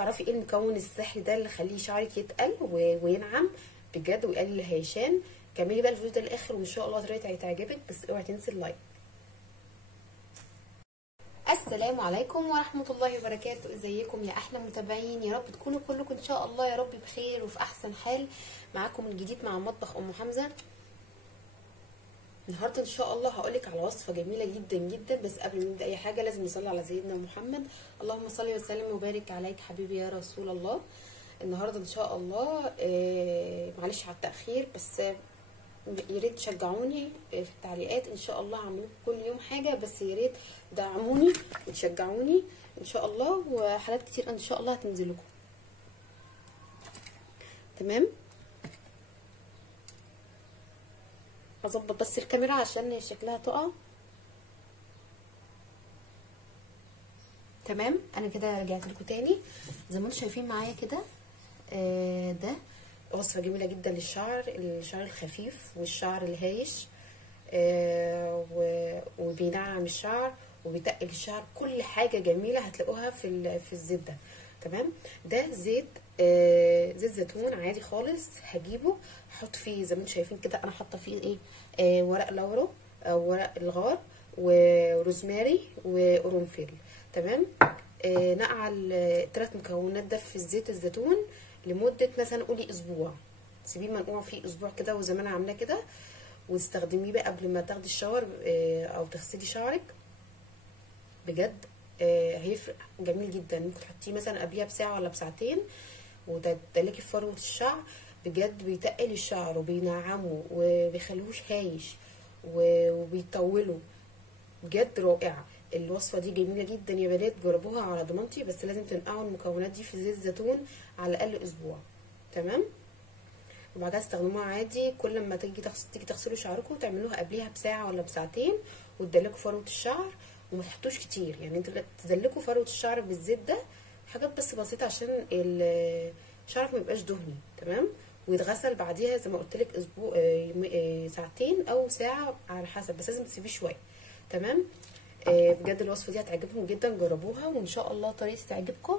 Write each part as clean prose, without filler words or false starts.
تعرفي ايه المكون السحري ده اللي يخليه شعرك يتقل وينعم بجد ويقلل الهيشان. كملي بقى الفيديو ده للاخر وان شاء الله طريقتي هتعجبك، بس اوعي تنسي اللايك. السلام عليكم ورحمه الله وبركاته. ازيكم يا احلى متابعين؟ يا رب تكونوا كلكم ان شاء الله يا رب بخير وفي احسن حال. معاكم من جديد مع مطبخ ام حمزه. النهارده ان شاء الله هقولك على وصفه جميله جدا جدا، بس قبل ما نبدا اي حاجه لازم نصلي على سيدنا محمد. اللهم صل وسلم وبارك عليك حبيبي يا رسول الله. النهارده ان شاء الله معلش على التاخير، بس يا ريت تشجعوني في التعليقات. ان شاء الله هعمل كل يوم حاجه، بس يا ريت تدعموني وتشجعوني ان شاء الله، وحاجات كتير ان شاء الله هتنزل لكم. تمام، هظبط بس الكاميرا عشان شكلها تقع. تمام، انا كده رجعت لكم تاني زي ما انتم شايفين معايا كده. ده وصفه جميله جدا للشعر، الشعر الخفيف والشعر الهايش، وبينعم الشعر وبيتقل الشعر. كل حاجه جميله هتلاقوها في الزيت ده. تمام، ده زيت زيت زيتون عادي خالص. هجيبه احط فيه زي ما انتم شايفين كده. انا حاطه فيه ايه؟ ورق لورو او ورق الغار وروزماري وقرنفل. تمام، نقع الثلاث مكونات ده في زيت الزيتون لمده مثلا قولي اسبوع. سيبيه منقوع فيه اسبوع كده، وزي ما انا عاملاه كده، وتستخدميه بقى قبل ما تاخدي الشاور او تغسلي شعرك. بجد هيفرق جميل جدا. ممكن تحطيه مثلا قبليها بساعه ولا بساعتين وتدلكي في فروه الشعر. بجد بيتقل الشعر وبينعمه وبيخليهوش هايش وبيطوله. بجد رائعه الوصفه دي، جميله جدا يا بنات. جربوها على ضمانتي، بس لازم تنقعوا المكونات دي في زيت الزيتون على الاقل اسبوع. تمام، وبعدها استخدموها عادي. كل ما تيجي تغسلوا شعركم تعملوها قبليها بساعه ولا بساعتين وتدلكوا فروه الشعر، وما تحطوش كتير. يعني انتوا تدلكوا فروه الشعر بالزيت ده حاجات بس بسيطه عشان شعرك ما يبقاش دهني. تمام، ويتغسل بعديها زي ما قلت لك اسبوع، ساعتين او ساعه على حسب، بس لازم تسيبيه شويه. تمام، بجد الوصفه دي هتعجبكم جدا. جربوها وان شاء الله طريقتي تعجبكم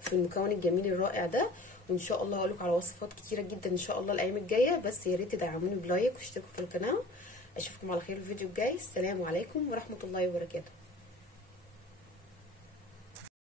في المكون الجميل الرائع ده. وان شاء الله هقولك على وصفات كتيره جدا ان شاء الله الايام الجايه، بس يا ريت تدعموني بلايك واشتركوا في القناه. اشوفكم على خير الفيديو الجاي. السلام عليكم ورحمه الله وبركاته.